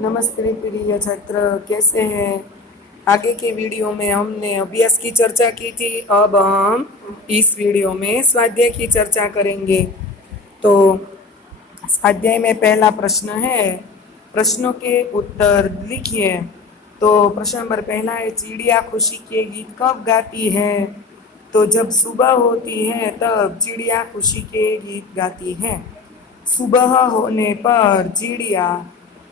नमस्ते प्रिय छात्र, कैसे हैं। आगे के वीडियो में हमने अभ्यास की चर्चा की थी। अब हम इस वीडियो में स्वाध्याय की चर्चा करेंगे। तो स्वाध्याय में पहला प्रश्न है, प्रश्नों के उत्तर लिखिए। तो प्रश्न नंबर पहला है, चिड़िया खुशी के गीत कब गाती है। तो जब सुबह होती है तब चिड़िया खुशी के गीत गाती है। सुबह होने पर चिड़िया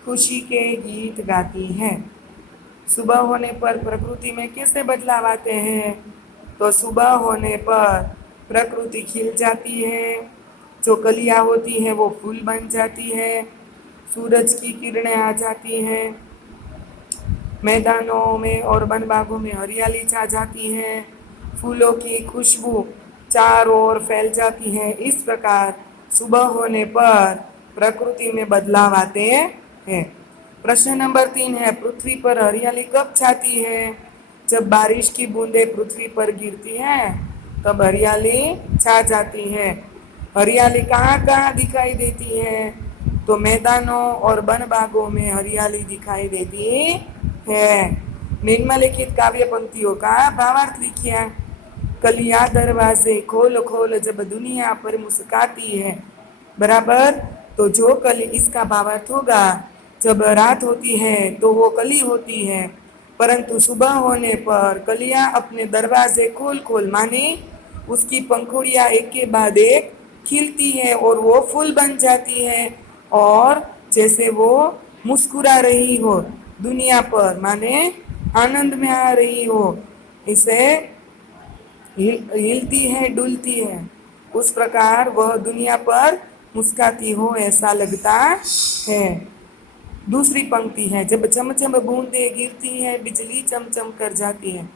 खुशी के गीत गाती हैं। सुबह होने पर प्रकृति में कैसे बदलाव आते हैं। तो सुबह होने पर प्रकृति खिल जाती है, जो कलियां होती हैं वो फूल बन जाती है, सूरज की किरणें आ जाती हैं, मैदानों में और वन बागों में हरियाली छा जाती है, फूलों की खुशबू चारों ओर फैल जाती है। इस प्रकार सुबह होने पर प्रकृति में बदलाव आते हैं। प्रश्न नंबर 3 है, पृथ्वी पर हरियाली कब छाती है। जब बारिश की बूंदें पृथ्वी पर गिरती हैं तब हरियाली छा जाती है। हरियाली कहाँ कहाँ दिखाई देती है। तो मैदानों और वन बागों में हरियाली दिखाई देती है। निम्नलिखित काव्य पंक्तियों का भावार्थ लिखिए। कलियां दरवाजे खोल खोल जब दुनिया पर मुस्काती है। बराबर। तो जो कली, इसका भावार्थ होगा, जब रात होती है तो वो कली होती है, परंतु सुबह होने पर कलियां अपने दरवाजे खोल खोल, माने उसकी पंखुड़ियां एक के बाद एक खिलती है और वो फूल बन जाती है, और जैसे वो मुस्कुरा रही हो दुनिया पर, माने आनंद में आ रही हो, इसे हिलती है डुलती है, उस प्रकार वह दुनिया पर मुस्काती हो ऐसा लगता है। दूसरी पंक्ति है, जब चमचम बूंदे गिरती है बिजली चमचम कर जाती है।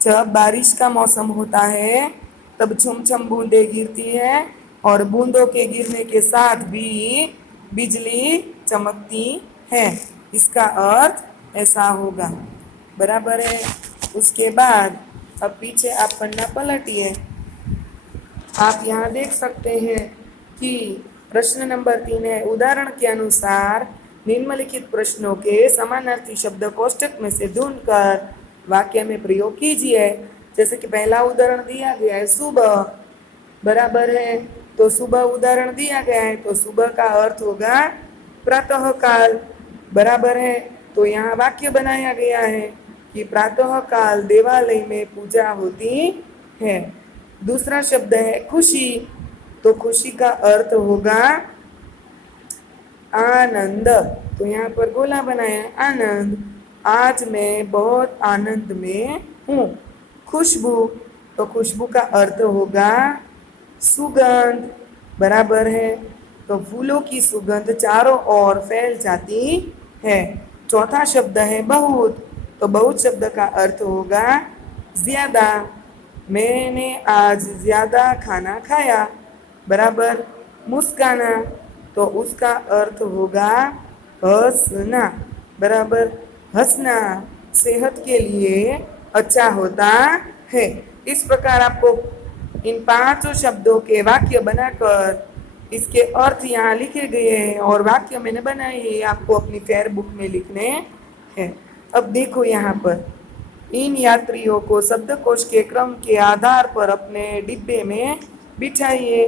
जब बारिश का मौसम होता है तब छुमछम बूंदे गिरती है और बूंदों के गिरने के साथ भी बिजली चमकती है। इसका अर्थ ऐसा होगा। बराबर है। उसके बाद अब पीछे आप पन्ना पलटिए। आप यहाँ देख सकते हैं कि प्रश्न नंबर 3 है, उदाहरण के अनुसार निम्नलिखित प्रश्नों के समानार्थी शब्द कोष्ठक में से ढूंढकर वाक्य में प्रयोग कीजिए। जैसे कि पहला उदाहरण दिया गया है सुबह, बराबर है। तो सुबह उदाहरण दिया गया है, तो सुबह का अर्थ होगा प्रातः काल, बराबर है। तो यहाँ वाक्य बनाया गया है कि प्रातः काल देवालय में पूजा होती है। दूसरा शब्द है खुशी, तो खुशी का अर्थ होगा आनंद। तो यहाँ पर गोला बनाया आनंद, आज मैं बहुत आनंद में हूँ। खुशबू, तो खुशबू का अर्थ होगा सुगंध, बराबर है। तो फूलों की सुगंध चारों ओर फैल जाती है। चौथा शब्द है बहुत, तो बहुत शब्द का अर्थ होगा ज्यादा, मैंने आज ज्यादा खाना खाया, बराबर। मुस्काना, तो उसका अर्थ होगा हंसना, बराबर। हंसना सेहत के लिए अच्छा होता है। इस प्रकार आपको इन पांचों शब्दों के वाक्य बनाकर इसके अर्थ यहाँ लिखे गए हैं और वाक्य मैंने बनाए हैं, आपको अपनी फेयर बुक में लिखने हैं। अब देखो यहाँ पर, इन यात्रियों को शब्दकोश के क्रम के आधार पर अपने डिब्बे में बिठाइए।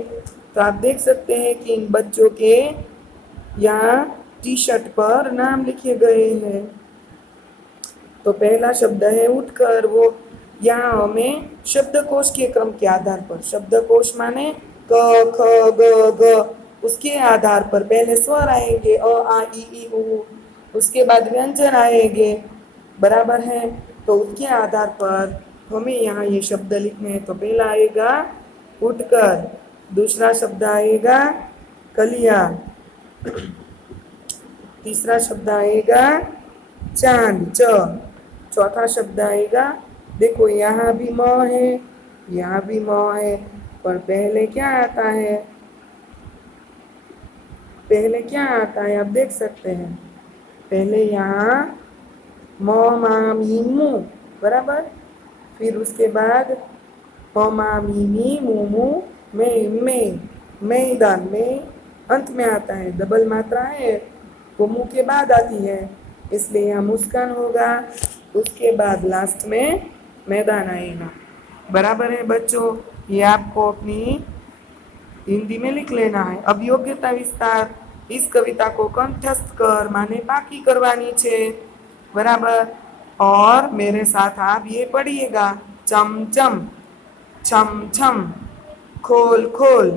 तो आप देख सकते हैं कि इन बच्चों के यहाँ टी शर्ट पर नाम लिखे गए हैं। तो पहला शब्द है उठकर, वो यहाँ हमें शब्दकोश के क्रम के आधार पर, शब्दकोश माने क ख ग घ, उसके आधार पर पहले स्वर आएंगे अ आ ई उ, उसके बाद व्यंजन आएंगे, बराबर है। तो उसके आधार पर हमें यहाँ ये शब्द लिखने हैं। तो पहला आएगा उठकर, दूसरा शब्द आएगा कलिया, तीसरा शब्द आएगा चांद च, चौथा शब्द आएगा, देखो यहाँ भी म है, यहाँ भी म है, पर पहले क्या आता है, पहले क्या आता है आप देख सकते हैं, पहले यहाँ म मा मी मू, बराबर। फिर उसके बाद प मा मी मी मू मू में मैदान में अंत में आता है, डबल मात्रा है, वो मुंह के बाद आती है, इसलिए यहाँ मुस्कान होगा। उसके बाद लास्ट में मैदान आएगा। बराबर है बच्चों, ये आपको अपनी हिंदी में लिख लेना है। अब योग्यता विस्तार, इस कविता को कंठस्थ कर माने बाकी करवानी छे। बराबर। और मेरे साथ आप ये पढ़िएगा, चमचम, छम छम, खोल खोल,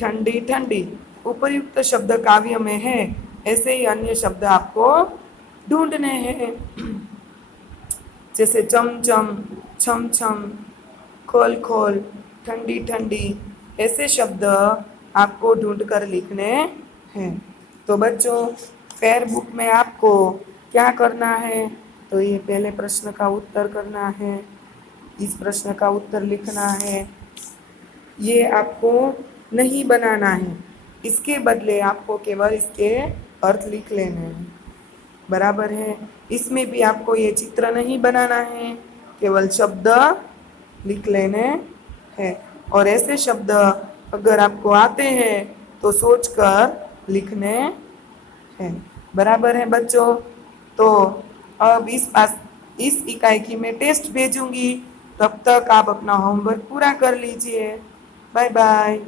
ठंडी ठंडी। उपयुक्त शब्द काव्य में है, ऐसे ही अन्य शब्द आपको ढूंढने हैं। जैसे चमचम, छम छम, खोल खोल, ठंडी ठंडी, ऐसे शब्द आपको ढूंढ कर लिखने हैं। तो बच्चों, फेयर बुक में आपको क्या करना है, तो ये पहले प्रश्न का उत्तर करना है, इस प्रश्न का उत्तर लिखना है। ये आपको नहीं बनाना है, इसके बदले आपको केवल इसके अर्थ लिख लेने हैं। बराबर है। इसमें भी आपको ये चित्र नहीं बनाना है, केवल शब्द लिख लेने हैं। और ऐसे शब्द अगर आपको आते हैं तो सोचकर लिखने हैं। बराबर है बच्चों। तो अब इस इकाई की मैं टेस्ट भेजूंगी, तब तक आप अपना होमवर्क पूरा कर लीजिए। Bye bye.